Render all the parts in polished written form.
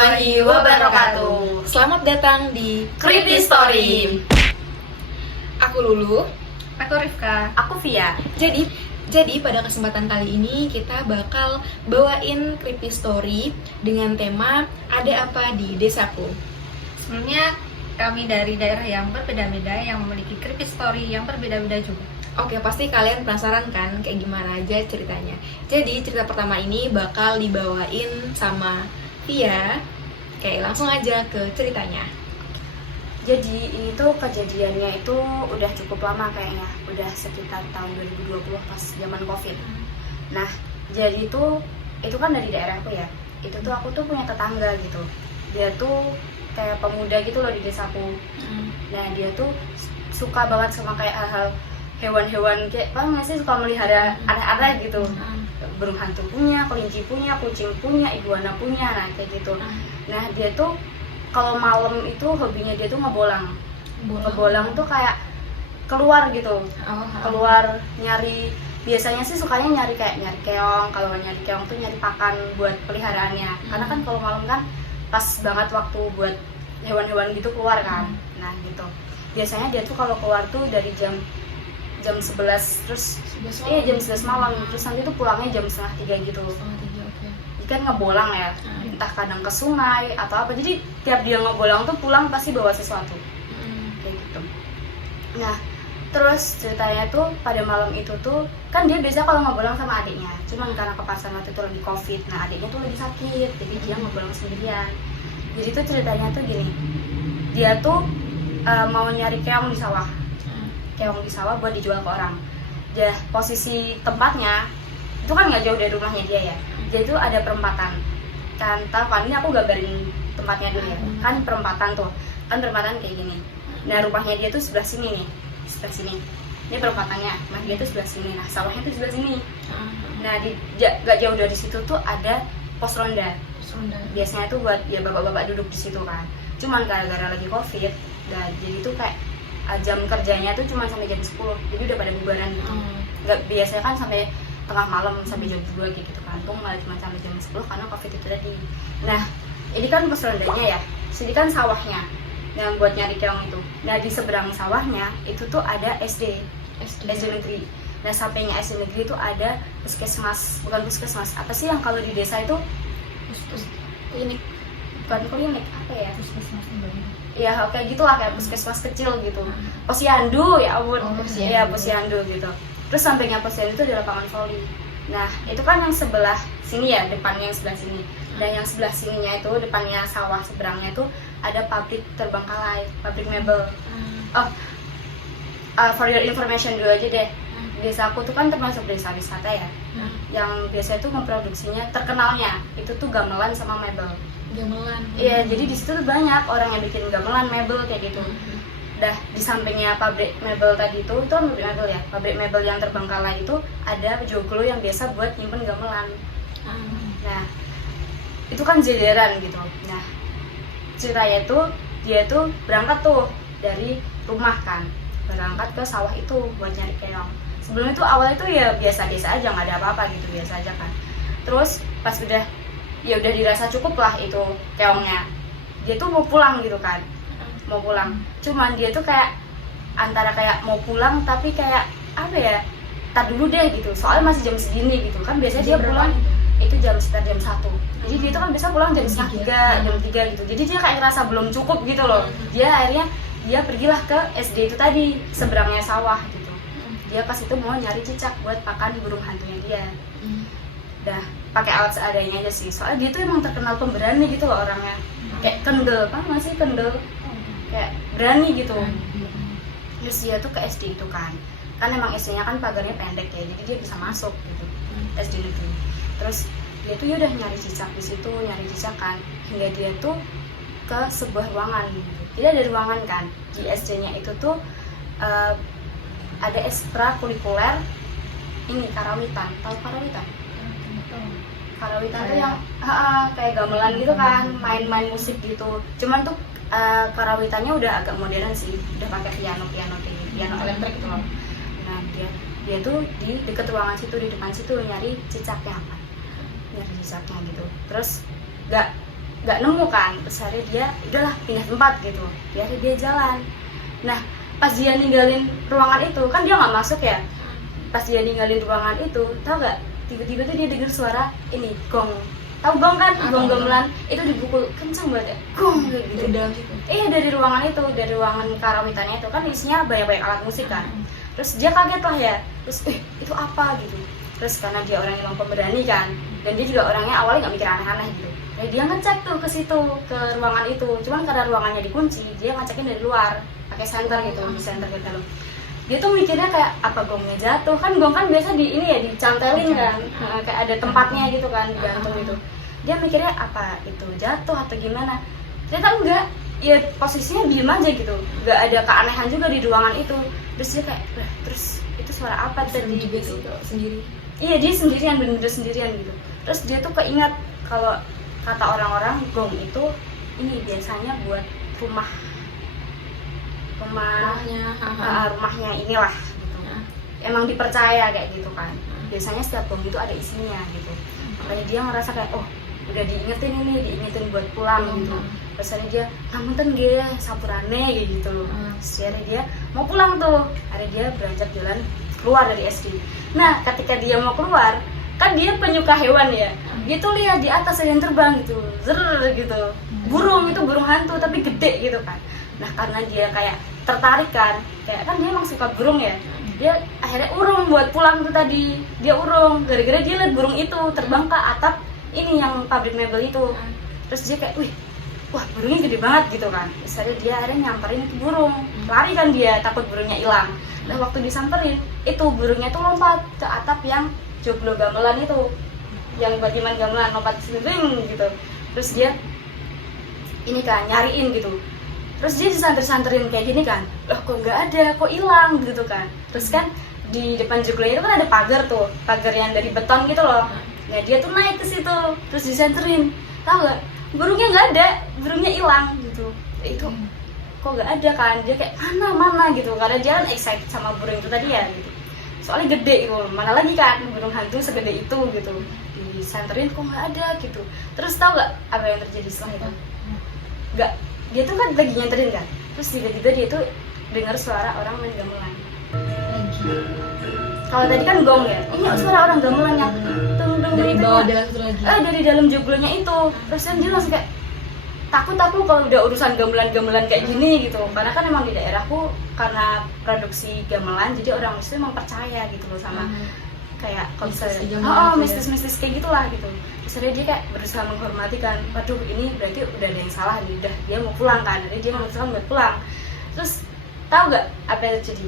warahmatullahi wabarakatuh. Selamat datang di Creepy Story. Aku Lulu. Aku Rifka. Aku Via. Jadi pada kesempatan kali ini kita bakal bawain creepy story dengan tema Ada Apa di Desaku. Sebelumnya kami dari daerah yang berbeda-beda yang memiliki creepy story yang berbeda-beda juga. Oke, pasti kalian penasaran kan kayak gimana aja ceritanya. Jadi cerita pertama ini bakal dibawain sama Via. Oke, langsung aja ke ceritanya. Jadi ini tuh kejadiannya itu udah cukup lama kayaknya, udah sekitar tahun 2020 pas zaman COVID. Nah, jadi itu kan dari daerahku ya. Itu tuh aku tuh punya tetangga gitu. Dia tuh kayak pemuda gitu loh di desaku. Nah, dia tuh suka banget sama kayak hal-hal hewan-hewan kayak apa nggak sih, suka melihara aneh-aneh gitu. Burung hantu punya, kelinci punya, kucing punya, iguana punya, nah kayak gitu. Nah, dia tuh kalau malam itu hobinya dia tuh ngebolang. Ngebolang tuh kayak keluar gitu. Keluar nyari, biasanya sih sukanya nyari keong. Kalau nyari keong tuh nyari pakan buat peliharaannya. Karena kan kalau malam kan pas banget waktu buat hewan-hewan gitu keluar kan. Nah, gitu. Biasanya dia tuh kalau keluar tuh dari jam 11 terus jam 11 malam. Terus nanti tuh pulangnya jam 2:30 gitu. Kan ngebolang ya, entah kadang ke sungai atau apa. Jadi tiap dia ngebolang tuh pulang pasti bawa sesuatu kayak gitu. Nah, terus ceritanya tuh pada malam itu tuh kan dia biasa kalau ngebolang sama adiknya, cuman karena kepasan waktu itu lagi COVID, nah adiknya tuh lagi sakit, jadi dia ngebolang sendirian. Jadi tuh ceritanya tuh gini, dia tuh mau nyari keong di sawah, buat dijual ke orang. Dia posisi tempatnya itu kan nggak jauh dari rumahnya dia ya. Jadi itu ada perempatan kan, tahu kan, ini aku gambarin tempatnya dulu ya. Kan perempatan tuh, kan perempatan kayak gini. Nah, rumahnya dia tuh sebelah sini nih, sebelah sini. Ini perempatannya, rumah dia tuh sebelah sini. Nah, sawahnya tuh sebelah sini. Nah, gak jauh dari situ tuh ada pos ronda. Biasanya tuh buat ya bapak-bapak duduk di situ kan. Cuman gara-gara lagi COVID, nah jadi tuh kayak jam kerjanya tuh cuma sampai jam 10. Jadi udah pada bubaran gitu. Nggak, biasanya kan sampai tengah malam sampai jam 2 gitu kan, tuh malah cuma sampai jam 10 karena COVID itu tadi. Nah, ini kan pos rondanya ya, sini kan sawahnya yang buat nyari keong itu. Nah, di seberang sawahnya itu tuh ada SD negeri. Nah, sampingnya SD negeri itu ada puskesmas, bukan puskesmas, apa sih yang kalau di desa itu klinik, bukan klinik, apa ya, puskesmas ya, oke gitulah, kayak puskesmas kecil gitu. Posyandu, ya ampun, ya posyandu gitu. Terus sampingnya posyandu itu ada lapangan voli. Nah, itu kan yang sebelah sini ya, depannya yang sebelah sini. Dan yang sebelah sininya itu, depannya sawah seberangnya itu ada pabrik terbengkalai, pabrik mebel. For your information dulu aja deh. Desa aku tuh kan termasuk desa wisata ya. Yang biasanya tuh memproduksinya, terkenalnya itu tuh gamelan sama mebel. Iya, jadi di situ tuh banyak orang yang bikin gamelan, mebel kayak gitu. Dah di sampingnya pabrik mebel tadi itu pabrik mebel ya, pabrik mebel yang terbengkalai itu ada joglo yang biasa buat nyimpen gamelan. Nah, itu kan jeleran gitu. Nah, ceritanya itu dia tuh berangkat tuh dari rumah kan, berangkat ke sawah itu buat nyari keong. Sebelum itu awalnya tuh ya biasa-biasa aja, nggak ada apa-apa gitu, biasa aja kan. Terus pas udah dirasa cukup lah itu keongnya, dia tuh mau pulang gitu kan, mau pulang. Cuman dia tuh kayak antara kayak mau pulang tapi kayak apa ya, tar dulu deh gitu, soalnya masih jam segini gitu kan. Biasanya dia pulang itu sekitar jam 1. Jadi dia tuh kan bisa pulang jam 2:30, jam 3 gitu. Jadi dia kayak ngerasa belum cukup gitu loh. Akhirnya dia pergilah ke SD itu tadi, seberangnya sawah gitu. Dia pas itu mau nyari cicak buat pakan burung hantunya dia. Dah pakai alat seadanya aja sih, soalnya dia tuh emang terkenal pemberani gitu loh orangnya. Kayak kendel, apa masih kendel, kayak berani gitu. Terus dia tuh ke SD itu kan emang SD-nya kan pagarnya pendek ya, jadi dia bisa masuk gitu, SD negeri. Terus dia tuh udah nyari cicak di situ, nyari cicak kan, hingga dia tuh ke sebuah ruangan gitu. Jadi ada ruangan kan di SD-nya itu tuh ada ekstrakurikuler ini, karawitan. Tahu karawitan? Karawitan tuh yang kayak gamelan gitu kan, main-main musik gitu. Cuman tuh karawitannya udah agak modern sih, udah pakai piano elektrik gitu loh. Nah, dia tuh di deket ruangan situ, di depan situ nyari cicaknya gitu. Terus nggak nemu kan, terus akhirnya dia udahlah pindah tempat gitu, biar dia jalan. Nah pas dia ninggalin ruangan itu kan dia nggak masuk ya, pas dia ninggalin ruangan itu tau gak, tiba-tiba tuh dia dengar suara ini gong, tahu gong kan, gong gamelan itu dipukul kenceng banget ya, gong gitu Dari dalam situ. dari ruangan itu, dari ruangan karawitannya itu kan isinya banyak-banyak alat musik kan. Terus dia kaget lah ya, terus itu apa gitu. Terus karena dia orang yang pemberani kan, dan dia juga orangnya awalnya nggak mikir aneh-aneh gitu, jadi dia ngecek tuh ke situ, ke ruangan itu. Cuman karena ruangannya dikunci, dia ngecekin dari luar pakai senter gitu, di senter ke dalam. Dia tuh mikirnya kayak apa gongnya jatuh, kan gong kan biasa di ini ya dicantelin kan, kayak ada tempatnya gitu kan, digantung gitu. Dia mikirnya apa itu jatuh atau gimana, ternyata enggak, ya posisinya diem aja gitu, nggak ada keanehan juga di ruangan itu. Terus dia kayak terus itu suara apa tadi gitu. Sendiri. Iya dia sendirian, bener-bener sendirian gitu. Terus dia tuh keingat kalau kata orang-orang gong itu ini biasanya buat rumahnya inilah gitu. Emang dipercaya kayak gitu kan. Biasanya setiap gong itu ada isinya gitu. Makanya dia ngerasa kayak udah diingetin buat pulang gitu. Terus akhirnya dia ngamunten ge sampurane kayak gitu. Terus akhirnya dia mau pulang tuh. Akhirnya dia beranjak jalan keluar dari SD. Nah ketika dia mau keluar kan dia penyuka hewan ya, dia tuh lihat di atas ada yang terbang gitu, gitu, burung itu burung hantu tapi gede gitu kan. Nah karena dia kayak tertarik kan dia emang suka burung ya, dia akhirnya urung buat pulang tuh tadi. Dia urung gara-gara dia lihat burung itu terbang ke atap ini yang pabrik mebel itu. Terus dia kayak wah burungnya gede banget gitu kan. Terus dia akhirnya nyamperin ke burung, lari kan dia takut burungnya hilang. Nah waktu disamperin itu burungnya tuh lompat ke atap yang joglo gamelan itu, yang bagaimana gamelan lompat sering gitu. Terus dia ini kan nyariin gitu. Terus dia disanter-santerin kayak gini kan, kok nggak ada, kok hilang gitu kan. Terus kan di depan joglonya itu kan ada pagar tuh, pagar yang dari beton gitu loh. Nah dia tuh naik ke situ, terus disanterin, tau gak? Burungnya nggak ada, burungnya hilang gitu. Itu kok nggak ada kan, dia kayak mana gitu, karena dia kan excited sama burung itu tadi ya gitu. Soalnya gede gitu, mana lagi kan burung hantu segede itu gitu. Disanterin kok nggak ada gitu. Terus tau gak apa yang terjadi setelah itu? Nggak, dia tuh kan lagi nyanterin kan, terus tiba-tiba dia tuh dengar suara orang main gamelan. Kalau tadi kan gong ya, ini suara orang gamelan yang Dari bawah dalam satu lagi. Dari dalam joglonya itu. Terus dia langsung kayak takut aku kalau udah urusan gamelan-gamelan kayak gini gitu. Karena kan emang di daerahku karena produksi gamelan, jadi orang muslim emang percaya gitu loh sama kayak kalau misalnya mistis-mistis kayak gitulah gitu. Terus dia kayak berusaha menghormati kan, waduh ini berarti udah ada yang salah nih, udah dia mau pulang kan, jadi dia memutuskan buat pulang. Terus tahu gak apa yang terjadi?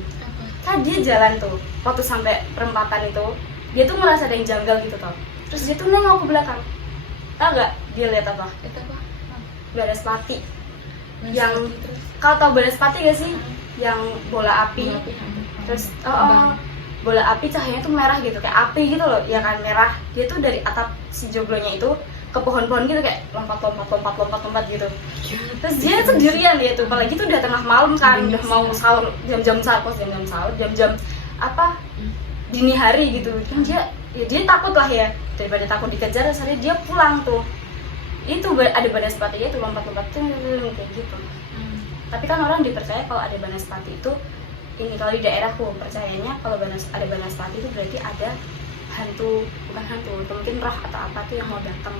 Kan dia jalan tuh, waktu sampai perempatan itu dia tuh ngerasa ada yang janggal gitu tau. Terus dia tuh nengok ke belakang, tahu gak dia lihat apa? Banaspati. Yang kau tahu Banaspati gak sih? Yang bola api. Terus bola api cahayanya tuh merah gitu, kayak api gitu loh, ya kan merah. Dia tuh dari atap si joglonya itu ke pohon-pohon gitu kayak lompat gitu. Terus dia sendirian dia tuh, apalagi tuh udah tengah malam kan, udah mau sahur, jam-jam sahur, jam-jam apa dini hari gitu. Kan dia takut lah ya, daripada takut dikejar, akhirnya dia pulang tuh. Itu ada Banaspati tuh lompat-lompat kayak gitu. Tapi kan orang dipercaya kalau ada Banaspati itu ini, kalau di daerahku percayanya kalau ada Banaspati itu berarti ada hantu, bukan hantu, mungkin roh atau apa tuh yang mau datang.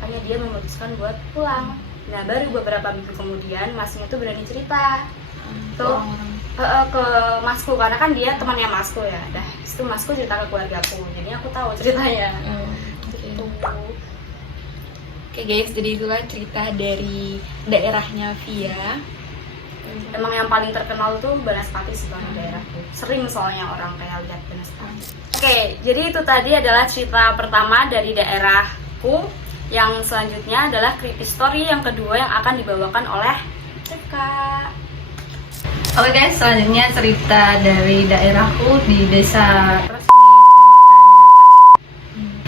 Makanya dia memutuskan buat pulang. Nah baru beberapa minggu kemudian masnya tuh berani cerita tuh ke masku, karena kan dia temannya masku ya. Dah itu masku cerita ke keluargaku, jadi aku tahu ceritanya. Gitu. Oke guys, jadi itulah cerita dari daerahnya Via. Emang yang paling terkenal tuh Banaspati sih di daerahku. Sering soalnya orang kayak lihat Banaspati. Oke, jadi itu tadi adalah cerita pertama dari daerahku. Yang selanjutnya adalah creepy story yang kedua yang akan dibawakan oleh Rifka. Oke guys, selanjutnya cerita dari daerahku di desa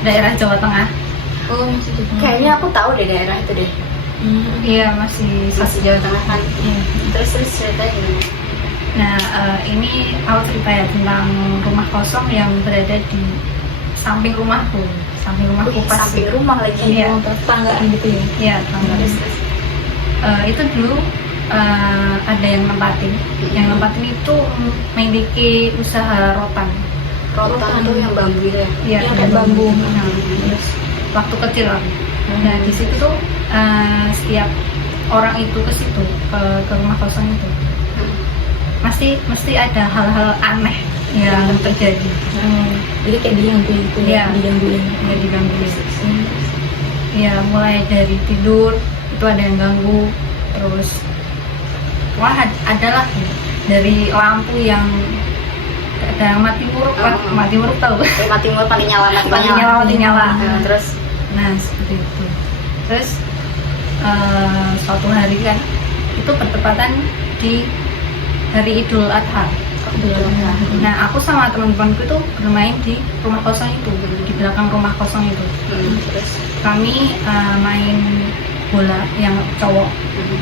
daerah Jawa Tengah. Oh, masih Jawa Tengah. Kayaknya aku tahu deh daerah itu deh. Iya, masih Jawa Tengah kan. Terus ceritanya gimana? Nah, ini aku cerita ya tentang rumah kosong yang berada di samping rumahku. samping rumahku Wih, pas. samping rumah lagi. Iya. Tetanggaan gitu ya. Iya, tetangga. Itu dulu ada yang nempatin. Yang nempatin itu memiliki usaha rotan. Rotan tuh yang bambu itu ya. Iya, Yang kayak bambu. Nah, terus waktu kecil lah. Nah, di situ tuh setiap orang itu ke situ, ke rumah kosong itu, mesti ada hal-hal aneh yang terjadi. Jadi kayak digangguin gitu Iya. digangguin. Ya digangguin. Ya mulai dari tidur itu ada yang ganggu, terus wah adalah dari lampu yang ada yang mati muruk, mati muruk tahu? Mati mati nyala, Mati nyala. Nah, terus Nah seperti itu. Terus suatu hari kan itu bertepatan di hari Idul Adha. Nah aku sama teman-temanku itu bermain di rumah kosong itu, di belakang rumah kosong itu. terus Kami main bola yang cowok,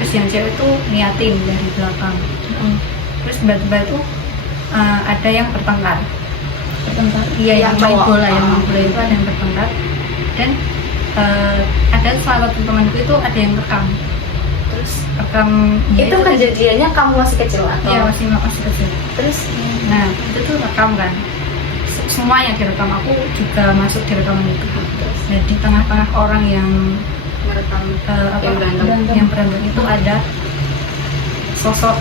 terus yang cewek itu niatin dari belakang. Terus tiba-tiba itu ada yang bertengkar. Iya, yang main cowok. bola, yang main bola itu ada yang bertengkar. Dan ada salah satu temanku itu ada yang rekam. Terus rekam dia itu kejadiannya kamu masih kecil atau? Iya, masih kecil. Terus Nah itu tuh rekam kan, semua yang direkam, aku juga masuk di rekaman itu. Nah di tengah-tengah orang yang merekam apa, yang berantem. yang berantem itu ada sosok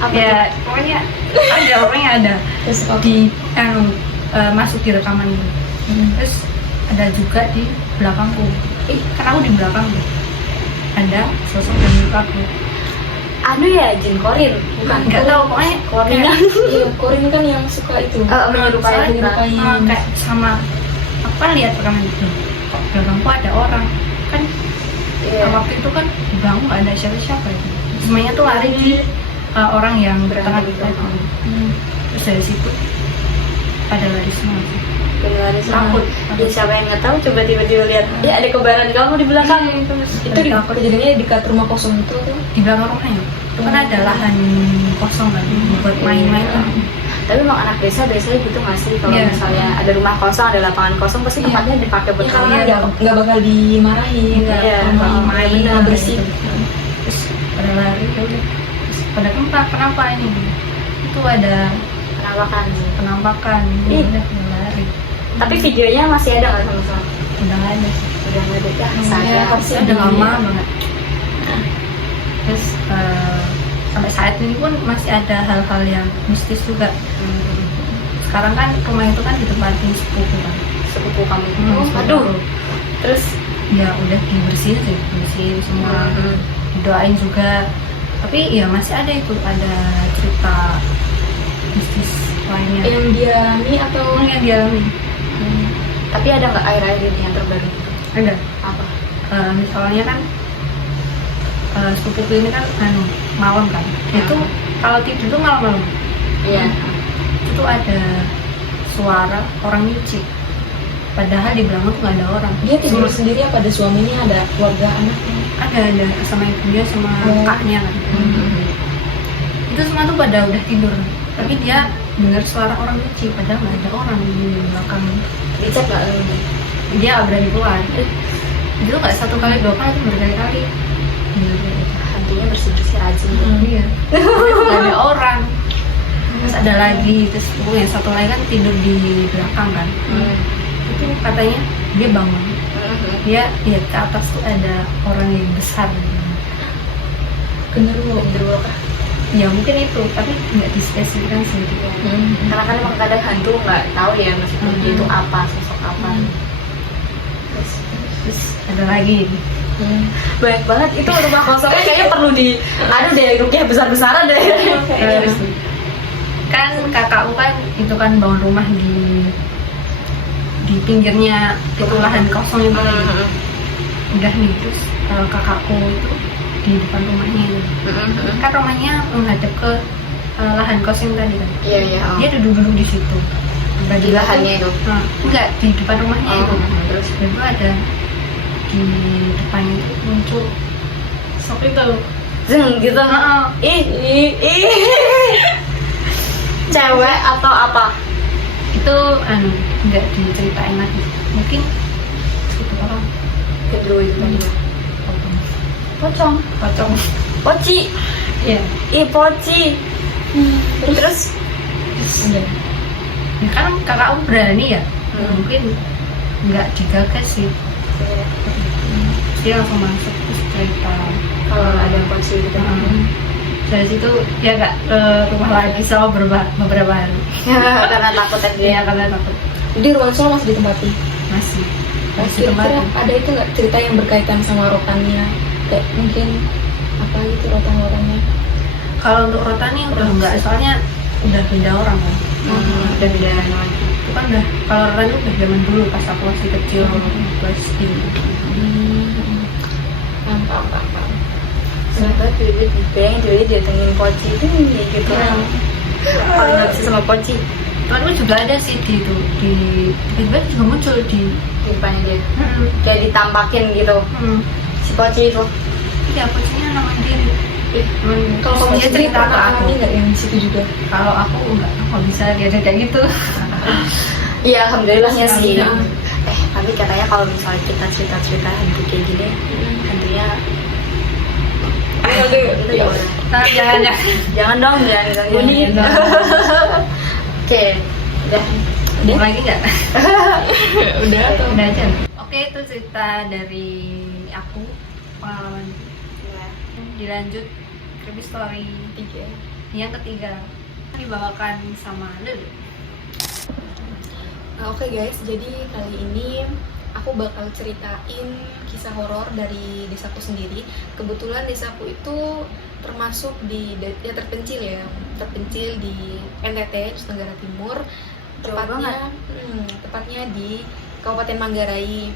Apa ya pokoknya ada orangnya ada Terus di masuk di rekaman itu. Terus ada juga di belakangku, karena aku di belakang tuh ada sosok yang mukaku. Anu ya, jin korin, bukan? Nggak tahu, pokoknya Korinnya Iya, Korin kan yang suka itu. menyerupai kita. kayak sama aku kan lihat rekaman itu, kok belakangku ada orang kan. Iya. Waktu itu kan di belakang nggak ada siapa-siapa itu, semuanya tuh lari di orang yang bertengkar itu. Terus dari situ pada lari semua. Beneran Takut. Ya siapa yang nggak tahu coba tiba-tiba lihat, ya ada kebaran kamu di belakang. Itu di kejadiannya dekat rumah kosong itu tuh. Di belakang rumahnya itu kan ada lahan kosong kan buat main-main kan. Tapi emang anak desa biasanya gitu nggak sih, kalau Iya. misalnya ada rumah kosong, ada lapangan kosong, pasti Iya. tempatnya dipakai buat Ya karena Iya. nggak bakal dimarahin, Iya, kalau main bener, mau bersih. Terus pada lari ya udah. Terus pada kenapa ini itu ada penampakan. penampakan. Ih. Udah pada lari, Tapi videonya masih ada nggak sama-sama? udah nggak ada. Udah nggak ada. Ya, Iya, saya harusnya Udah ada. lama banget. Terus sampai saat ini pun masih ada hal-hal yang mistis juga. Sekarang kan rumah itu kan ditempatin sepupu kan. sepupu kamu itu. Sepupu. Aduh. Terus Ya udah dibersihin sih, bersihin semua, doain juga. Tapi ya masih ada itu, ada cerita mistis lainnya Yang dialami atau yang dialami. tapi ada nggak air-air ini yang terbaru? Ada. Apa? Misalnya kan sepupu ini kan malam kan, itu kalau tidur tuh malam-malam Iya. itu ada suara orang nyuci, padahal di belakang tuh nggak ada orang. dia tidur sendiri apa ada suaminya, ada keluarga anaknya? Ada sama ibunya sama kakaknya kan. Itu semua tuh pada udah tidur, tapi dia dengar suara orang nyuci padahal nggak ada orang di belakang. Dicek nggak lu? Dia nggak berani keluar. Itu nggak satu kali dua kali, itu berkali-kali. Hantunya bersih-bersih rajin. Iya. Nggak ada orang. Terus ada lagi, terus yang satu lagi kan tidur di belakang kan. Itu katanya dia bangun, dia lihat ke atas tuh ada orang yang besar. Genderuwo. Genderuwo kah? Ya mungkin itu, tapi nggak dispesifikkan sih. Karena kan emang kadang hantu nggak tahu ya maksudnya dia itu apa, sosok apa. Terus ada lagi. Banyak banget itu rumah kosongnya, kayaknya perlu di ada deh rukyah besar-besaran deh. Kan kakakku kan itu kan bangun rumah di pinggirnya itu lahan kosong itu. Udah nih, terus kakakku itu di depan rumahnya ini. Kan rumahnya menghadap ke lahan kosong tadi kan. Iya iya. Dia duduk-duduk di situ. Di lahannya itu. Enggak, di depan rumahnya itu. Terus Dan itu ada di depannya itu muncul sok itu. zeng gitu. Ih. Cewek atau apa? Itu enggak diceritain lagi. Mungkin gendruwo itu tadi. Pocong. Pocong. Poci. Iya. Ih, poci. Terus Ada. Ya kan kakakku berani ya. Mungkin nggak digagas sih. Dia langsung masuk terus cerita kalau ada poci gitu. dari situ dia nggak ke rumah lagi selama beberapa hari. Karena takut aja. Iya karena takut. Di ruang sholat masih ditempati. Masih Kira-kira ada itu nggak cerita yang berkaitan sama rotannya? Kayak mungkin apa gitu rotan-rotannya? Kalau untuk rotani udah enggak, soalnya udah beda orang kan. Udah beda lagi. Itu kan udah, kalau rotani itu udah zaman dulu pas aku masih kecil, kelas tinggi. Paham. Ternyata tiba-tiba dibayang, tiba-tiba didatengin poci itu kayak gitu. Kalau nggak bisa sama poci, Temanku juga ada sih di itu, tiba-tiba juga muncul di di depannya dia. Kayak ditampakin gitu. Si poci itu. Iya, pocinya nama dia. Kalau kamu dia cerita ke aku. ini nggak yang di situ juga? Kalau aku enggak, aku bisa dia ada kayak gitu. Iya, alhamdulillahnya sih. Iya. Tapi katanya kalau misalnya kita cerita-cerita hantu kayak gini, hantunya itu jangan. Nah, jangan. Jangan dong, jangan ganggu nih. Oke, udah. Ada lagi nggak? Udah atau? Udah aja. Oke, itu cerita dari aku, pengalaman. Dilanjut creepy story 3 yang ketiga dibawakan sama Lulu. Oke guys, jadi kali ini aku bakal ceritain kisah horor dari desaku sendiri. Kebetulan desaku itu termasuk di ya terpencil di NTT, Nusa Tenggara Timur. Tepatnya di Kabupaten Manggarai,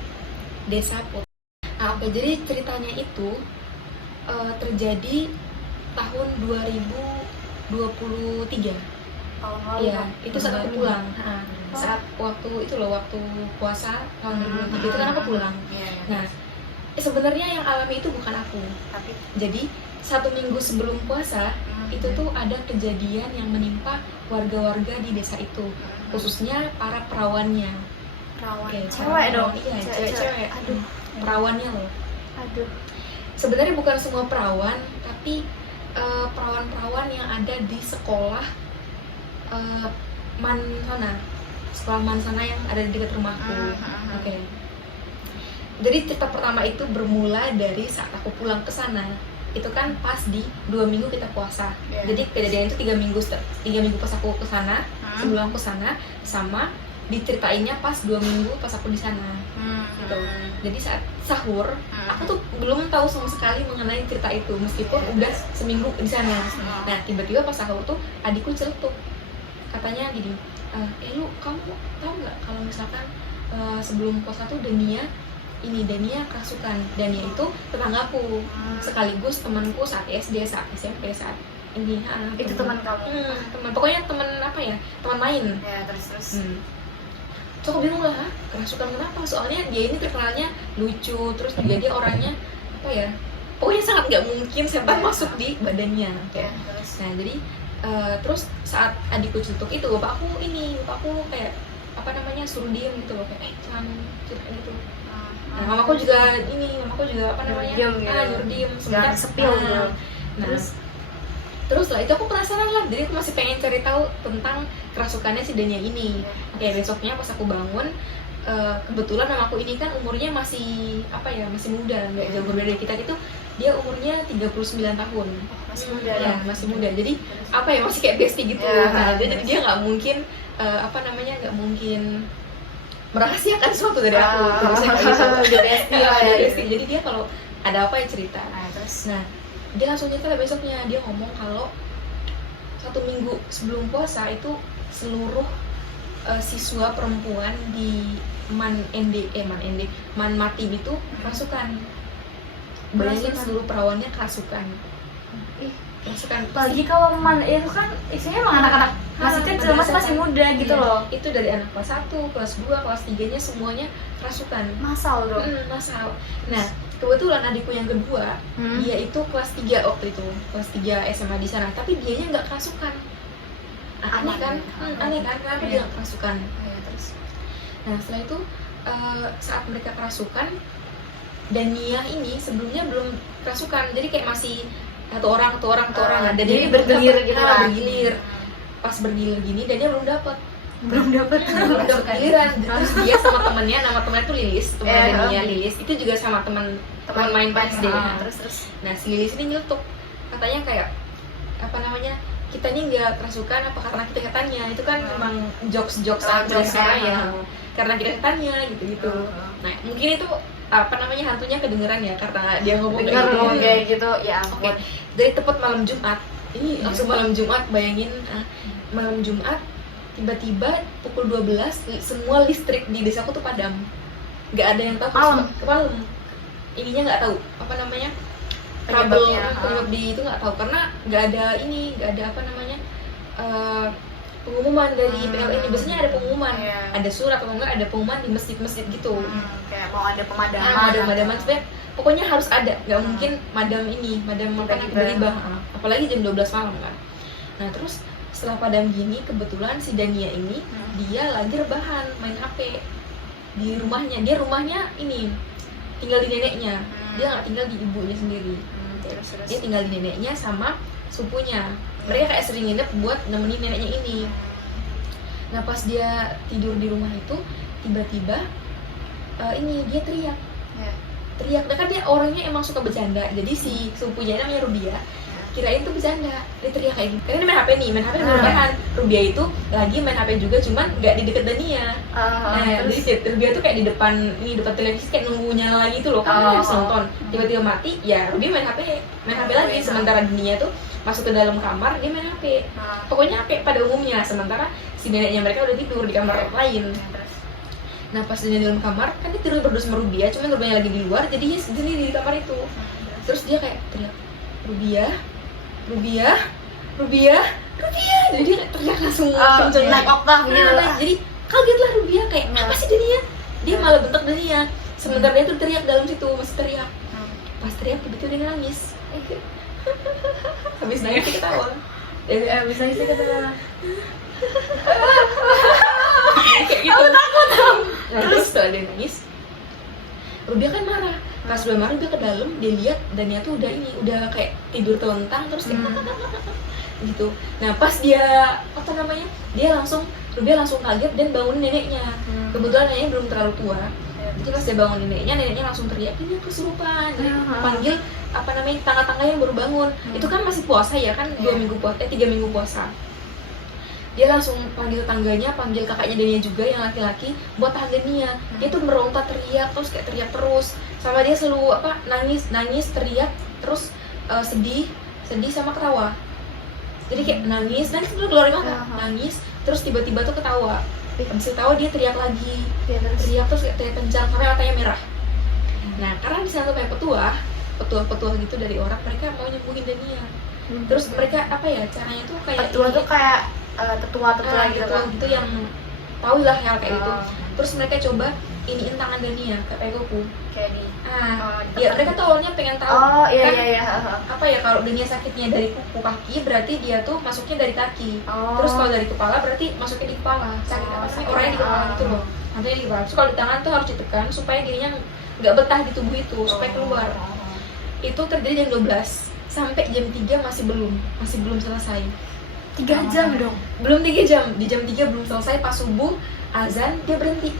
Desa Put. Oke, jadi ceritanya itu terjadi tahun 2023. Tahun lalu. Iya, itu saat aku pulang. Saat waktu itu loh, waktu puasa tahun 2023 itu kan aku pulang. Iya. Nah, sebenarnya yang alami itu bukan aku. Tapi Jadi 1 minggu sebelum puasa itu tuh ada kejadian yang menimpa warga-warga di desa itu, khususnya para perawannya. perawan Oke, cewek dong. Iya, cewek-cewek. Aduh, Perawannya loh. aduh. Sebenarnya bukan semua perawan, tapi perawan-perawan yang ada di sekolah sekolah Mansana yang ada di dekat rumahku. Oke. Jadi cerita pertama itu bermula dari saat aku pulang ke sana. Itu kan pas di 2 minggu kita puasa. Jadi kejadian itu 3 minggu pas aku ke sana, sebelum aku sana, sama diceritainnya pas 2 minggu pas aku di sana. Gitu. Jadi saat sahur, aku tuh belum tahu sama sekali mengenai cerita itu meskipun udah seminggu di sana. Nah, tiba-tiba pas sahur tuh adikku celetuk. Katanya gini, lu kamu tahu nggak kalau misalkan sebelum puasa tuh Dania kerasukan. Dania itu tetanggaku, sekaligus temanku saat SD, saat SMP, saat ini. Itu teman kamu. Teman, pokoknya teman apa ya, teman main. Ya, terus. So aku bingung lah, kerasukan kenapa? Soalnya dia ini terkenalnya lucu, terus juga dia orangnya apa ya, pokoknya sangat nggak mungkin setan masuk di badannya. Ya, terus. Nah jadi terus saat adikku cetuk itu, bapakku kayak apa namanya, suruh diem gitu loh, kayak jangan cerita gitu. Nah, mamaku juga apa namanya, nyuruh diem Jangan sepil gitu. Terus lah itu aku penasaran lah, jadi aku masih pengen cari tahu tentang kerasukannya si Dania ini. Kayak besoknya pas aku bangun, kebetulan mamaku ini kan umurnya masih masih muda, nggak jauh berbeda dari kita gitu. Dia umurnya 39 tahun. Masih muda ya, masih muda. Jadi masih kayak bestie gitu. Nah, jadi dia nggak mungkin nggak mungkin merahasiakan sesuatu dari aku. Udah bestie. Jadi dia kalau ada apa ya cerita. Nah, dia langsung cerita besoknya, dia ngomong kalau 1 minggu sebelum puasa itu seluruh siswa perempuan di Man Matim itu kerasukan. Bayangin seluruh perawannya kerasukan. Kerasukan. Lagi kalau itu kan isinya emang anak-anak masih kecil, masih muda gitu loh. Itu dari anak kelas 1, kelas 2, kelas 3-nya semuanya kerasukan. Masal dong. Masal. Nah, kebetulan adikku yang kedua, dia itu kelas 3 waktu itu, kelas 3 SMA di sana, tapi dianya nggak kerasukan. Aneh kan? Kenapa dia nggak kerasukan? Terus. Nah, setelah itu saat mereka kerasukan, Dania ini sebelumnya belum kerasukan, jadi kayak masih satu orang. Dan jadi dia bergilir belum dapet. gitu kan? Bergilir. Pas bergilir gini dan dia belum dapat belum dapat giliran. Terus dia sama temennya, nama temennya tuh Lilis, temennya Dania, Lilis itu juga sama teman main SD. terus Nah si Lilis ini nyeletuk, katanya kayak apa namanya, kita ini nggak kerasukan apa karena kita katanya itu kan memang jokes aja ya, karena kita katanya gitu. Nah mungkin itu apa namanya, hantunya kedengeran ya karena dia ngomong kayak gitu ya Oke, ampun. dari tepat malam Jumat ini langsung malam Jumat, bayangin malam Jumat tiba-tiba pukul 12 semua listrik di desaku tuh padam, nggak ada yang tahu malam ininya, nggak tahu apa namanya penyebab di itu, nggak tahu karena nggak ada apa namanya pengumuman dari PLN. Biasanya ada pengumuman, ada surat atau enggak ada pengumuman di masjid gitu. Kayak mau ada pemadaman Pemadaman sebenarnya pokoknya harus ada, nggak mungkin madam apa tiba-tiba, apalagi jam 12 malam kan. Nah terus setelah padam gini kebetulan si Dania ini dia lagi rebahan main HP di rumahnya. Dia rumahnya ini tinggal di neneknya, dia nggak tinggal di ibunya sendiri. Dia tinggal di neneknya sama sepupunya. Mereka kayak sering nginep buat nemenin neneknya ini. Nah pas dia tidur di rumah itu tiba-tiba ini dia teriak. Nah kan dia orangnya emang suka bercanda, jadi si sepupunya namanya Rubia kirain tuh bercanda, dia teriak kayak gitu karena dia main HP di rebahan. Rubia itu lagi main HP juga, cuman nggak di deket Dania. Jadi si Rubia tuh kayak di depan televisi kayak nunggu nyala lagi tuh loh, kan harus nonton. Tiba-tiba mati, ya Rubia main HP lagi, sementara Dania tuh masuk ke dalam kamar, dia main HP. Pokoknya HP pada umumnya, sementara si neneknya mereka udah tidur di kamar lain. Nah pas dia di dalam kamar, kan dia tidur berdua sama Rubia, cuman Rubia lagi di luar, jadi dia sendiri di kamar itu. Terus dia kayak teriak, Rubia, jadi dia teriak langsung kenceng naik oktav gitu. Jadi kagetlah Rubia kayak apa sih Dania? Dia malah bentak Dania. Sementara dia tuh teriak dalam situ, masih teriak. Pas teriak tiba-tiba dia nangis. Habis nangis dia ketawa. Habis nangis dia ketawa. Kayak gitu. Aku takut. Terus setelah dia nangis, Rubia kan marah. Pas udah marah dia ke dalam, dia lihat Dania tuh udah kayak tidur telentang terus kayak gitu. Nah pas dia apa namanya, Rubia langsung kaget dan bangun neneknya. Kebetulan neneknya belum terlalu tua. Jadi pas dia bangun neneknya langsung teriak, ini kesurupan. Jadi panggil apa namanya tangga-tangga yang baru bangun. Itu kan masih puasa ya kan, 3 minggu puasa. Dia langsung panggil tangganya, panggil kakaknya Dania juga yang laki-laki buat tahan Dania. Dia tuh meronta teriak terus kayak teriak terus. Sama dia selalu nangis teriak terus sedih sama ketawa. Jadi kayak nangis dulu keluar mata, nangis terus tiba-tiba tuh ketawa. Habis ketawa dia teriak lagi, teriak terus kayak teriak kencang sampai matanya merah. Nah karena di sana tuh kayak petuah gitu dari orang, mereka mau nyembuhin Dania. Terus mereka apa ya caranya tuh kayak petuah tuh kayak tetua gitu yang tahu lah hal kayak gitu. Terus mereka coba iniin tangan Dania kayak pegoku kayak di ya mereka tuh awalnya pengen tahu apa ya, kalau Dania sakitnya dari kuku kaki berarti dia tuh masuknya dari kaki. Terus kalau dari kepala berarti masuknya di kepala, sakit apa sih orangnya di kepala gitu loh, nanti di kepala. Terus kalau di tangan tuh harus ditekan supaya dirinya nggak betah di tubuh itu, supaya keluar. Itu terjadi jam 12 sampai jam 3 masih belum selesai. 3 jam dong. Belum 3 jam, di jam 3 belum selesai. Pas subuh azan dia berhenti.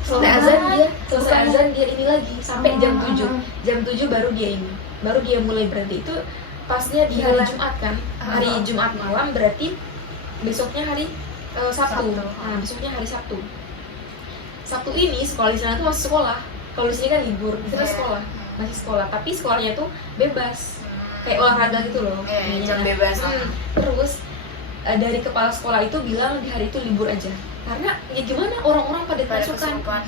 Selesai azan dia ini lagi sampai jam 7. Jam 7 baru dia mulai berhenti. Itu pasnya di hari Jumat kan. Hari Jumat malam berarti besoknya hari Sabtu. Nah, besoknya hari Sabtu. Sabtu ini sekolah di sana tuh masih sekolah. Kalau di sini kan libur, kita masih sekolah, tapi sekolahnya tuh bebas. Kayak olahraga gitu loh. Jam bebas. Terus dari kepala sekolah itu bilang di hari itu libur aja. Karena ya gimana, orang-orang pada kesurupan.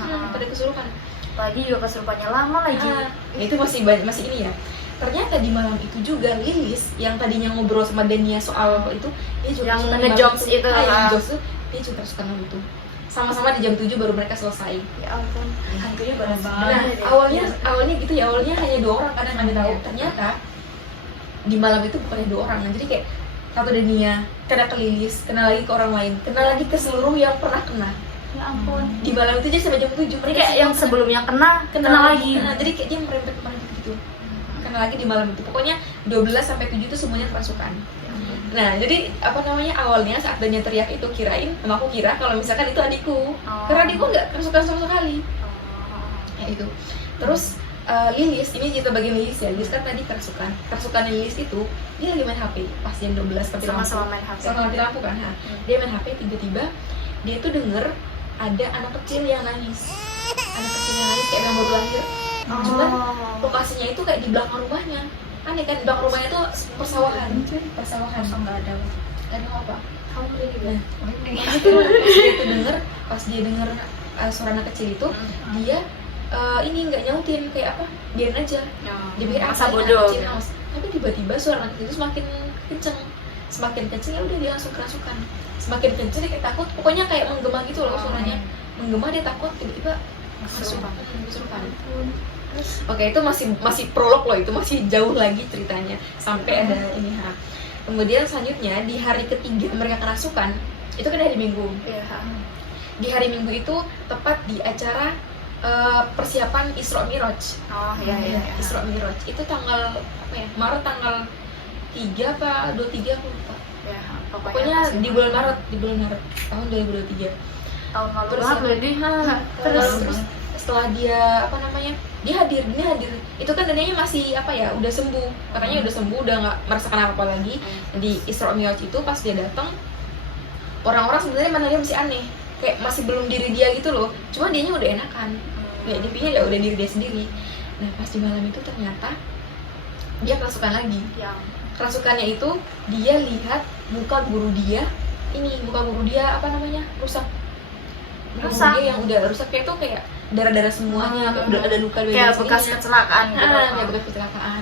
Apalagi juga kesurupannya lama lagi. Itu masih ini ya. Ternyata di malam itu juga Lilis yang tadinya ngobrol sama Dania soal itu, dia juga yang suka ngejokes itu. Dia juga suka malam itu. Sama-sama di jam 7 baru mereka selesai. Ya ampun, hantunya banyak banget. Nah, awalnya gitu ya, awalnya hanya 2 orang karena nggak tahu. Ternyata di malam itu bukannya 2 orang. Jadi kayak satu Dania kena ke Lilis, kena lagi ke orang lain, kena lagi ke seluruh yang pernah kena. Ya ampun. Di malam itu jadi sampai jam 7 Jadi mereka kayak yang semua sebelumnya kena lagi. Nah, jadi kayak dia merembet gitu. Kena lagi di malam itu. Pokoknya 12 sampai 7 itu semuanya kerasukan. Nah, jadi apa namanya, awalnya saat Danya teriak itu aku kira kalau misalkan itu adikku. Karena adikku nggak kerasukan sama sekali. Ya itu. Terus Lilis, ini cerita bagian Lilis ya. Lilis kan tadi kerasukan Lilis itu dia lagi main HP pas jam 12 seperti Sama-sama main HP. sama mati lampu kan. Nah, dia main HP, tiba-tiba dia tuh denger ada anak kecil yang nangis kayak yang baru lahir. Cuman lokasinya itu kayak di belakang rumahnya. Aneh kan, di belakang rumahnya tuh persawahan. Nggak ada. Ada apa? Kamu merinding. Nah, itu dia tuh denger, pas dia denger suara anak kecil itu, dia ini nggak nyautin, kayak apa, biarin aja. Dia pikir Masa apa, bodoh. anak kecil naos. Tapi tiba-tiba suara anak kecil itu semakin kenceng ya udah dia langsung kerasukan. Semakin kenceng dia kayak takut, pokoknya kayak menggema gitu loh suaranya. Menggema, dia takut, tiba-tiba kesurupan. Oke, itu masih prolog loh, itu masih jauh lagi ceritanya sampai ada ini. Kemudian selanjutnya di hari ketiga mereka kerasukan, itu kan hari Minggu. Di hari Minggu itu tepat di acara persiapan Isra Miraj. Isra Miraj itu tanggal apa ya? Maret tanggal 3 apa 23 aku lupa. Pokoknya di bulan Maret tahun 2023. Tahun lalu Terus banget loh ini. terus setelah dia apa namanya, dia hadir itu kan Danyanya masih apa ya, udah sembuh, katanya udah sembuh, udah nggak merasakan apa lagi. Di Isra Miraj itu pas dia datang, orang-orang sebenarnya mana dia masih aneh, kayak masih belum diri dia gitu loh, cuma dianya udah enakan, kayak dia pikir ya udah diri dia sendiri. Nah pas di malam itu ternyata dia kerasukan lagi. Kerasukannya itu dia lihat muka guru dia apa namanya, rusak. Guru dia yang udah rusak, kayak tuh kayak darah-darah semuanya, kayak udah ada luka kayak bekas kecelakaan gitu. Kayak bekas kecelakaan.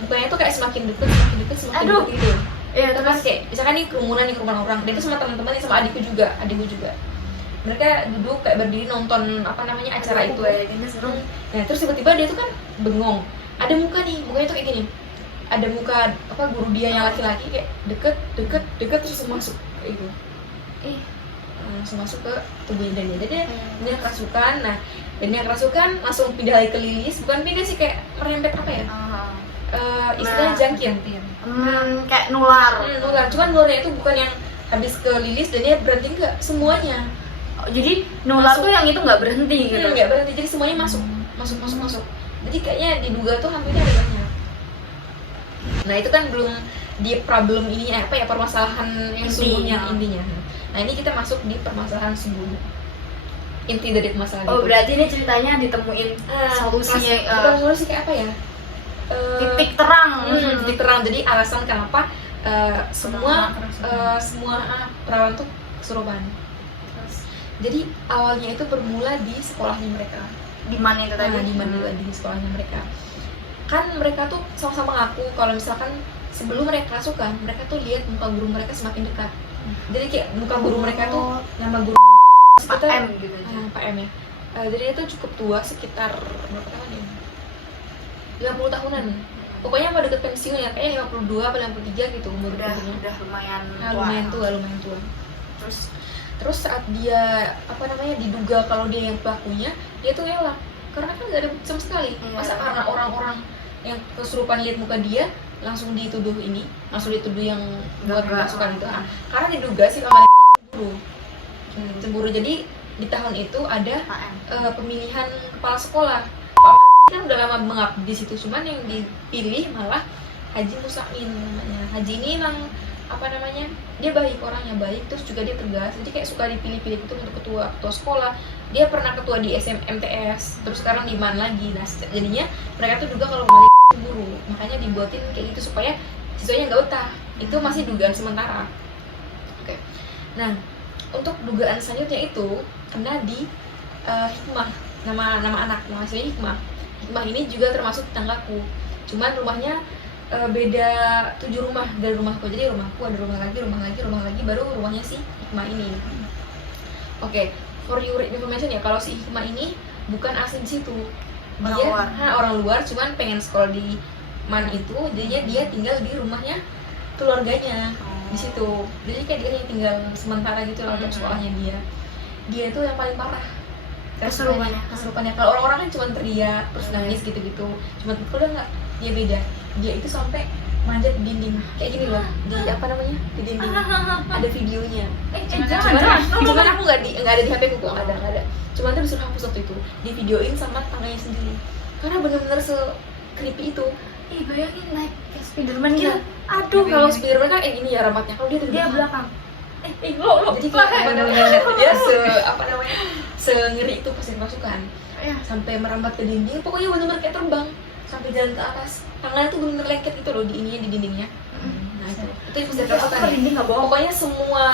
Mukanya tuh kayak semakin deket semakin Aduh. deket gitu. Iya, Terus terus kayak misalkan nih kerumunan orang, dan itu sama teman-teman, sama adikku juga. Mereka duduk kayak berdiri nonton apa namanya acara itu. Nah terus tiba-tiba dia tuh kan bengong. Ada muka nih, mukanya tuh kayak gini. Ada muka apa guru dia yang laki-laki kayak deket terus masuk kayak gitu. Langsung masuk ke tubuhnya Danya. Jadi dia kerasukan. Nah, Danya kerasukan langsung pindah lagi ke Lilis. Bukan pindah sih, kayak merembet apa ya? Istilahnya jangkir. Kayak nular. Nular. Cuman nularnya itu bukan yang habis ke Lilis dan dia berhenti, enggak, semuanya. Jadi nular tuh yang itu nggak berhenti gitu. Nggak berhenti, jadi semuanya masuk. Jadi kayaknya diduga tuh hampirnya ada banyak. Nah itu kan belum di problem ini apa ya, permasalahan yang sungguhnya, intinya. Nah ini kita masuk di permasalahan sungguhnya, inti dari permasalahan itu. Berarti ini ceritanya ditemuin solusinya. Solusi kayak apa ya? Titik terang. Titik terang. Jadi alasan kenapa semua perawan tuh kesurupan. Jadi awalnya itu bermula di sekolahnya mereka. Di mana itu tadi? Di mana di sekolahnya mereka. Kan mereka tuh sama-sama ngaku kalau misalkan sebelum mereka kerasukan, mereka tuh lihat muka guru mereka semakin dekat. Jadi kayak muka guru mereka tuh, nama guru Pak M gitu aja. Pak M ya. Jadi itu cukup tua, sekitar berapa tahun ya? 50 tahunan. Pokoknya pada deket pensiun ya, kayaknya 52 atau 53 gitu umur Udah lumayan tua. lumayan tua. Terus saat dia apa namanya diduga kalau dia yang pelakunya, dia tuh ngelak karena kan nggak ada bukti sama sekali. Masa karena orang-orang yang kesurupan lihat muka dia langsung dituduh yang buat kerasukan itu. Karena diduga si Pak Malik ini cemburu. Jadi di tahun itu ada pemilihan kepala sekolah. Pak Malik ini kan udah lama mengabdi di situ, cuman yang dipilih malah Haji Musain namanya. Haji ini emang apa namanya, dia baik, orangnya baik, terus juga dia tegas, jadi kayak suka dipilih-pilih itu untuk ketua sekolah. Dia pernah ketua di MTS, terus sekarang di mana lagi. Nah jadinya mereka tuh duga kalau Malik ini cemburu, makanya dibuatin kayak gitu supaya siswanya nggak utah. Itu masih dugaan sementara. Oke. Nah untuk dugaan selanjutnya itu kena di Hikmah, nama anak, nama aslinya Hikmah ini juga termasuk tetanggaku, cuman rumahnya beda 7 rumah dari rumahku. Jadi rumahku ada rumah lagi, baru rumahnya si Hikmah ini. Oke, for your information ya, kalau si Hikmah ini bukan asli di situ. Orang luar, cuman pengen sekolah di Man itu, jadinya dia tinggal di rumahnya keluarganya di situ. Jadi kayak dia tinggal sementara gitu loh untuk sekolahnya dia. dia itu yang paling parah Kesurupannya. kesurupannya. Kalau orang-orang kan cuma teriak terus nangis gitu-gitu, cuma kalau enggak, dia beda. Dia itu sampai manjat di dinding kayak gini loh, di apa namanya, di dinding. Ada videonya. Cuman aku nggak ada di HP ku kok, nggak ada. Cuman tuh disuruh hapus waktu itu, di videoin sama tangannya sendiri. Karena benar-benar se creepy itu. Bayangin naik kayak Spiderman Gila. gitu. Aduh, kalau Spiderman kan gini ya rambutnya, kalau dia dari Dia belakang. belakang. Jadi kayak benar-benar dia se ngeri itu pas dimasukan. Iya. Sampai merambat ke dinding, pokoknya benar-benar kayak terbang sampai jalan ke atas. Tangannya tuh benar-benar lengket gitu loh di ininya, di dindingnya. Nah itu yang bisa Aku kerasukan. merinding nggak bohong. Pokoknya semua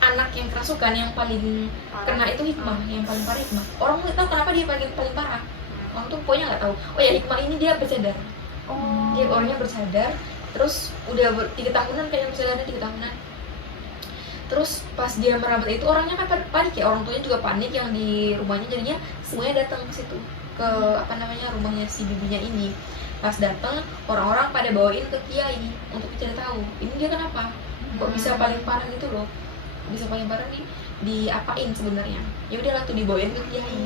anak yang kerasukan yang paling kena itu Hikmah, yang paling parah Hikmah. Orang nggak tahu kenapa dia paling parah. Orang tuh pokoknya nggak tahu. Oh ya, Hikmah ini dia bercadar. Dia orangnya bercadar. Terus udah 3 tahunan kayaknya bercadarnya 3 tahunan. Terus pas dia merambat itu orangnya kan panik ya, orang tuanya juga panik yang di rumahnya, jadinya semuanya datang ke situ, ke apa namanya, rumahnya si bibinya ini. Pas datang orang-orang pada bawain ke kiai untuk cari tahu ini dia kenapa, kok bisa paling parah gitu loh, bisa paling parah nih, diapain sebenarnya. Ya udahlah tuh dibawain ke kiai.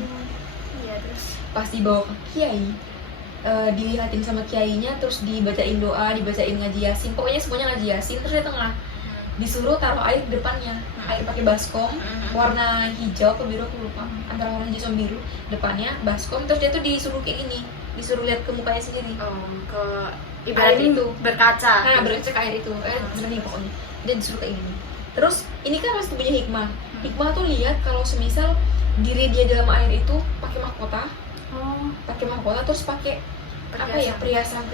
Iya, terus Pas dibawa ke kiai, dilihatin sama kiainya, terus dibacain doa, dibacain ngaji yasin, pokoknya semuanya ngaji yasin. Terus dia tengah disuruh taruh air di depannya, air pakai baskom warna hijau atau biru aku lupa, antara warna hijau sama biru, depannya baskom. Terus dia tuh disuruh kayak gini, disuruh lihat ke mukanya sendiri, ke Air ibarat itu. berkaca. berkaca ke air itu, jernih pokoknya. Dia disuruh kayak gini. Terus ini kan masih punya Hikmah. Hikmah tuh lihat kalau semisal diri dia dalam air itu pakai mahkota, terus pakai apa ya, perhiasan,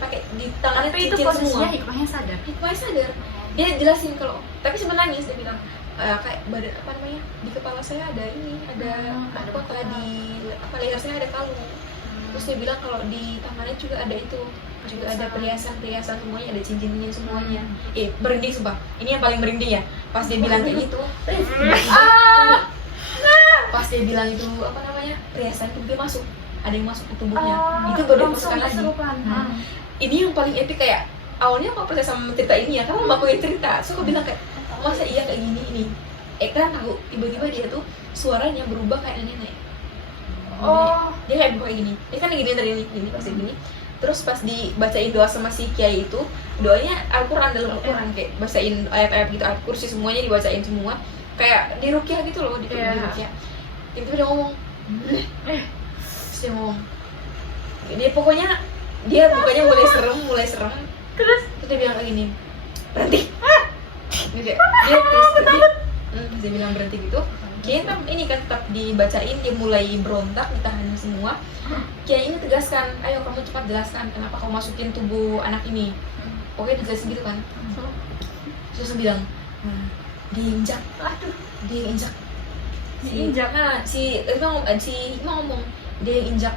pakai di tangannya Tapi itu cincin posisinya semua. Hikmahnya sadar. Hikmahnya sadar. Dia jelasin kalau, tapi sambil nangis dia bilang, kayak badan apa namanya, di kepala saya ada ini, ada mahkota, di apa leher saya ada kalung. Terus dia bilang kalau di tangannya juga ada itu, juga ada perhiasan semuanya, ada cincin semuanya. Merinding sumpah. Ini yang paling merinding ya. Pas dia bilang kayak gitu, pas dia bilang itu apa namanya, perhiasan itu dia masuk, ada yang masuk ke tubuhnya. Itu baru dimasukkan lagi. Ini yang paling epic, kayak awalnya aku percaya sama cerita ini ya, karena aku yang cerita. So aku bilang kayak, masa iya kayak gini ini? Kan aku tiba-tiba dia tuh suaranya berubah kayak nenek. Dia kayak berubah kayak gini. Dia kan gini tadi gini pasti gini. Terus pas dibacain doa sama si kiai itu, doanya Al-Quran, dalam Al-Quran, kayak bacain ayat-ayat gitu, ayat kursi semuanya dibacain semua, kayak di ruqyah gitu loh, di ruqyah. Itu dia ngomong, terus dia ngomong, dia pokoknya dia mukanya mulai serem. Terus dia bilang kayak gini, berhenti. Gitu ya. Dia berhenti. Dia bilang berhenti gitu. Kiai kan ini kan tetap dibacain, dia mulai berontak, ditahan semua. Kiai ini tegaskan, ayo kamu cepat jelaskan kenapa kamu masukin tubuh anak ini. Pokoknya dijelasin gitu kan. Terus dia bilang, diinjak. Nah, si Hikmah ngomong, dia yang injak.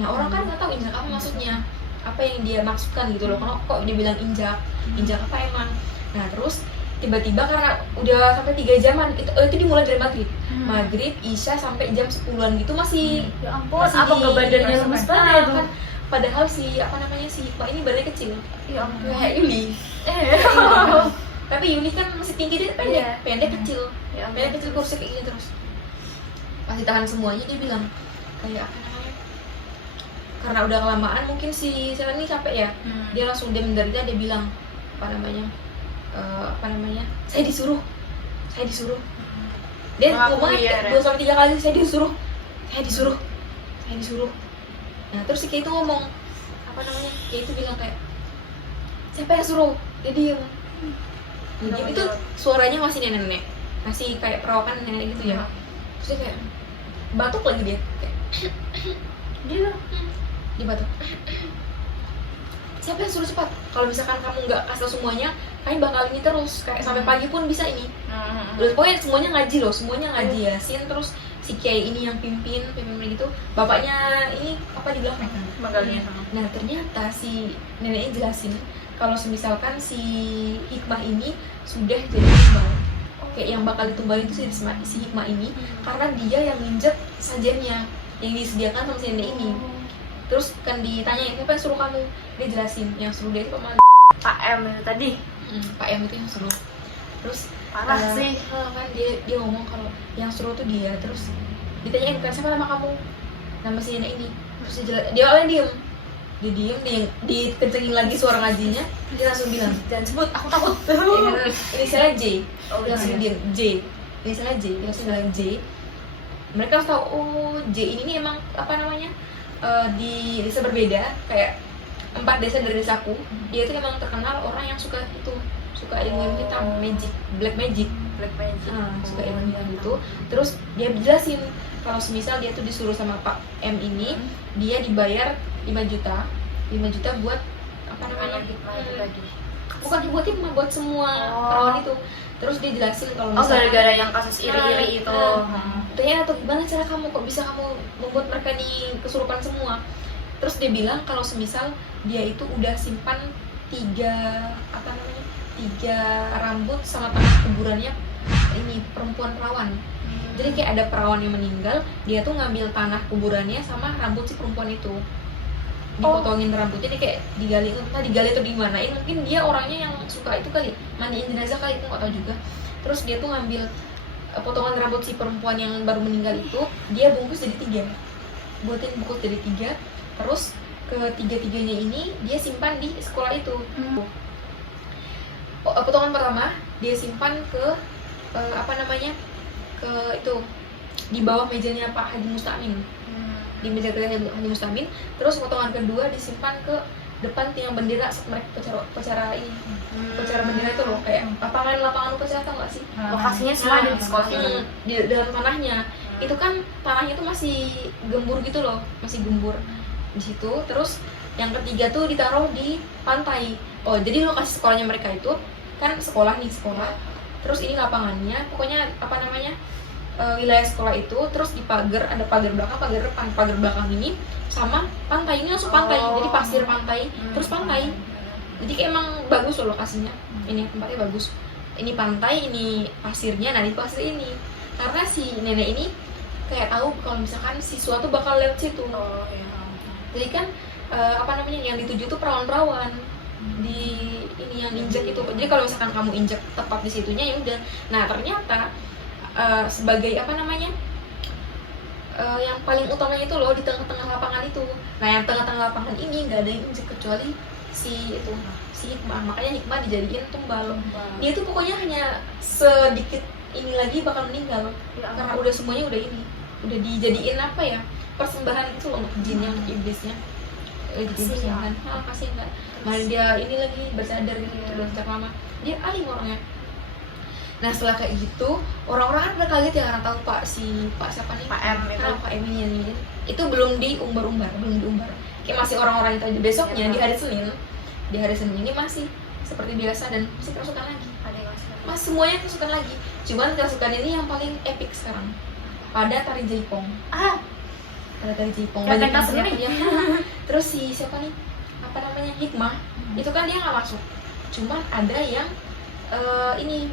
Nah, orang kan nggak tahu injak apa maksudnya, apa yang dia maksudkan gitu loh. Kok dia bilang injak apa emang. Nah, terus tiba-tiba karena udah sampai 3 jaman, itu dimulai dari maghrib, isya sampai jam 10-an gitu masih. Ya ampun, apa nggak badannya lemes banget kan? Padahal si apa namanya, si Hikmah ini badannya kecil. Ya ampun. Kayak Yuli. Tapi Yuli kan masih tinggi, dia pendek kecil. Pendek kecil, kursi kayak gini terus. Pas ditahan semuanya dia bilang kayak apa namanya, karena udah kelamaan mungkin si Sela ini capek ya, dia langsung dia menderita, dia bilang apa namanya, saya disuruh. Dia ngomongnya 2-3 kali, saya disuruh. Nah terus si Kiai itu ngomong apa namanya, Kiai itu bilang kayak, siapa yang suruh? Dia diem. Itu suaranya masih nenek-nenek, masih kayak perawakan nenek gitu ya. Terus dia kayak batuk lagi, dia kayak dia batuk. Siapa yang suruh cepat? Kalau misalkan kamu nggak kasih semuanya, kalian bakal ini terus kayak sampai pagi pun bisa ini. Pokoknya semuanya ngaji loh, semuanya ngaji yasin. Terus si kiai ini yang pimpin gitu, bapaknya ini apa di belakang Magalnya. Nah ternyata si neneknya jelasin kalau misalkan si Hikmah ini sudah jadi tumbal. Kayak yang bakal ditumbal itu si Hikmah ini, karena dia yang nginjek sajennya yang disediakan sama si nenek ini. Terus kan ditanya, siapa yang suruh kamu? Dia jelasin, yang suruh dia itu Pak Pak M itu tadi. Pak M itu yang suruh. Terus Parah sih. kan dia ngomong kalau yang suruh tuh dia. Terus ditanyain kan siapa nama kamu, nama si nenek ini. Terus dia awalnya diem, dikencengin lagi suara ngajinya. Dia langsung bilang, jangan sebut, aku takut. Inisialnya J. Oh, Dia langsung iya. bilang J. Inisialnya J. Dia langsung bilang J. Mereka harus tahu, oh J ini nih emang apa namanya, di desa berbeda, kayak 4 desa dari desaku. Dia itu emang terkenal orang yang suka ilmu hitam, magic, black magic. Suka ilmu hitam itu. Terus dia jelasin kalau semisal dia tuh disuruh sama Pak M ini, dia dibayar 5 juta buat apa namanya, bukan buat hikmah, buat semua perawan itu. Terus dia jelasin kalau misalnya gara-gara yang kasus iri-iri itu. tanya atau gimana cara kamu kok bisa kamu membuat mereka nih kesurupan semua. Terus dia bilang kalau semisal dia itu udah simpan 3 rambut sama tanah kuburannya ini perempuan perawan. Jadi kayak ada perawan yang meninggal, dia tuh ngambil tanah kuburannya sama rambut si perempuan itu, dipotongin rambutnya, dia kayak digali atau dimanain. Mungkin dia orangnya yang suka itu kali, mandiin jenazah kali, itu nggak tahu juga. Terus dia tuh ngambil potongan rambut si perempuan yang baru meninggal itu, dia bungkus jadi 3, bungkus jadi 3. Terus ketiga-tiganya ini dia simpan di sekolah itu. Potongan pertama dia simpan ke ke itu di bawah mejanya Pak Haji Mustamin, di meja kerja Haji Mustamin. Terus potongan kedua disimpan ke depan tiang bendera saat mereka upacara ini, upacara bendera itu loh, kayak lapangan upacara, tau nggak sih? Lokasinya semua ada di sekolah itu. Di dalam tanahnya itu kan tanahnya itu masih gembur gitu loh, masih gembur di situ. Terus yang ketiga tuh ditaruh di pantai. Oh, jadi lokasi sekolahnya mereka itu kan sekolah. Terus ini lapangannya, pokoknya wilayah sekolah itu. Terus di pagar, ada pagar belakang, pagar depan. Pagar belakang ini sama pantai, ini langsung pantai. Jadi pasir pantai, terus pantai. Jadi kayak emang bagus loh lokasinya. Ini tempatnya bagus. Ini pantai, ini pasirnya. Nah di pasir ini, karena si nenek ini kayak tahu kalau misalkan siswa tuh bakal lewat situ. Jadi kan yang dituju tuh perawan-perawan di ini yang injek itu. Jadi kalau misalkan kamu injek tepat di situnya ya udah. Nah ternyata sebagai yang paling utamanya itu loh di tengah-tengah lapangan itu. Nah yang tengah-tengah lapangan ini nggak ada yang injek kecuali si Hikmah. Makanya Hikmah dijadiin tumbal. Dia tuh pokoknya hanya sedikit ini lagi bakal meninggal karena udah semuanya udah dijadiin persembahan gitu loh untuk jinnya, untuk iblisnya. Persembahan. Kasihan kan. Malah dia ini lagi bersadar gitu udah sejak lama. Dia alim orangnya. Nah setelah kayak gitu, orang-orang kan udah kaget ya karena tahu Pak siapa nih? Pak M itu. Pak M ini itu belum diumbar. Kayak masih orang-orang itu aja. Besoknya di hari Senin ini masih seperti biasa dan masih kerasukan lagi. Mas semuanya kerasukan lagi. Cuman kerasukan ini yang paling epic sekarang. Pada tari jaipong. Pada tari jaipong. Banyak yang teriak ya. Terus si siapa nih? Hikmah. Itu kan dia nggak masuk. Cuman ada yang ini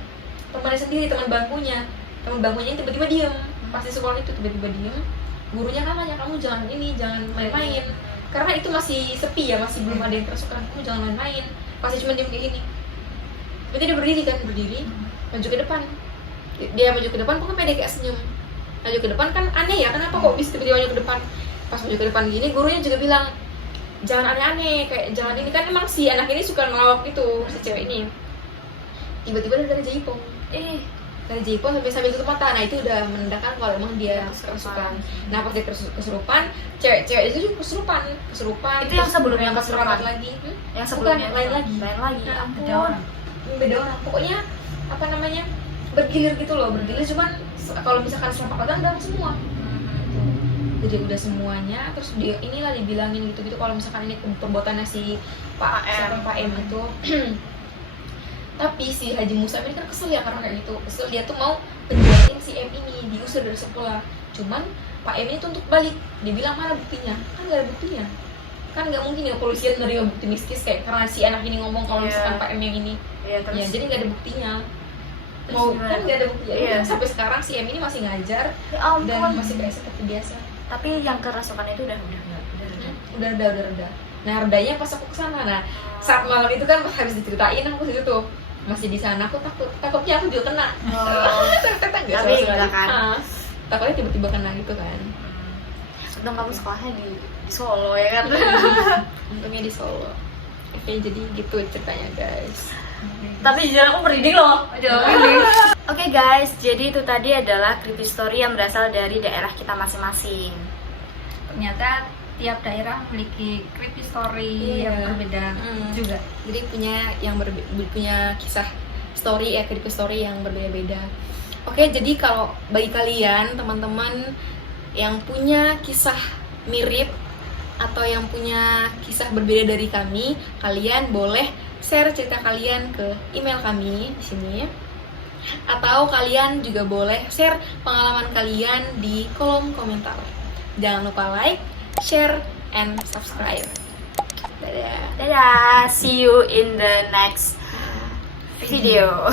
temannya sendiri, teman bangkunya tiba-tiba diem pas di sekolah itu, tiba-tiba diem. Gurunya kan nanya, kamu jangan main-main, karena itu masih sepi ya, masih belum ada yang kerasukan, kamu jangan main-main. Pasti cuma diem kayak gini. Berarti dia berdiri maju ke depan. Dia maju ke depan pokoknya pede kayak senyum. Maju ke depan kan aneh ya, kenapa kok bisa tiba-tiba maju ke depan? Pas maju ke depan gini, gurunya juga bilang jangan aneh-aneh, kayak jangan ini, kan emang si anak ini suka ngelawak gitu, si cewek ini. Tiba-tiba dari jaipong. Dari jaipong sampai tutup mata. Nah itu udah menandakan kalau emang dia kerasukan. Nah pas dia kesurupan, cewek itu juga kesurupan. Itu yang sebelumnya kesurupan lagi. Yang sebelumnya lain lagi. Beda orang. Pokoknya bergilir gitu loh, cuman kalau misalkan serempak datang udah semua. Jadi udah semuanya. Terus dia inilah dibilangin gitu kalau misalkan ini perbuatannya si Pak M itu. Tapi si Haji Musa ini kan kesel ya karena kayak gitu. Kesel, dia tuh mau penjarain si M ini, diusir dari sekolah. Cuman Pak M ini tuntut balik. Dia bilang mana buktinya? Kan gak ada buktinya. Kan gak mungkin ya polisian menerima bukti mistis kayak karena si anak ini ngomong kalau misalkan Pak M yang ini. Ya jadi gak ada buktinya. Kan gak ada buktinya. Sampai sekarang si M ini masih ngajar dan masih kayak seperti biasa. Tapi yang kerasukan itu udah reda. Nah redanya pas aku kesana. Nah saat malam itu kan pas habis diceritain aku situ tuh masih di sana aku takutnya aku juga kena. Ternyata enggak Tapi sama sekali. enggak kan? Takutnya tiba-tiba kena gitu kan. Untung kamu sekolahnya di Solo ya kan. Untungnya di Solo. Oke, jadi gitu ceritanya guys. Tapi jujur aku merinding loh. Oke guys, jadi itu tadi adalah creepy story yang berasal dari daerah kita masing-masing. Ternyata tiap daerah memiliki creepy story Iya. yang berbeda juga. Jadi punya kisah story ya, creepy story yang berbeda-beda. Oke, jadi kalau bagi kalian teman-teman yang punya kisah mirip atau yang punya kisah berbeda dari kami, kalian boleh share cerita kalian ke email kami di sini. Atau kalian juga boleh share pengalaman kalian di kolom komentar. Jangan lupa like, share, and subscribe. Dadah. Dadah, see you in the next video.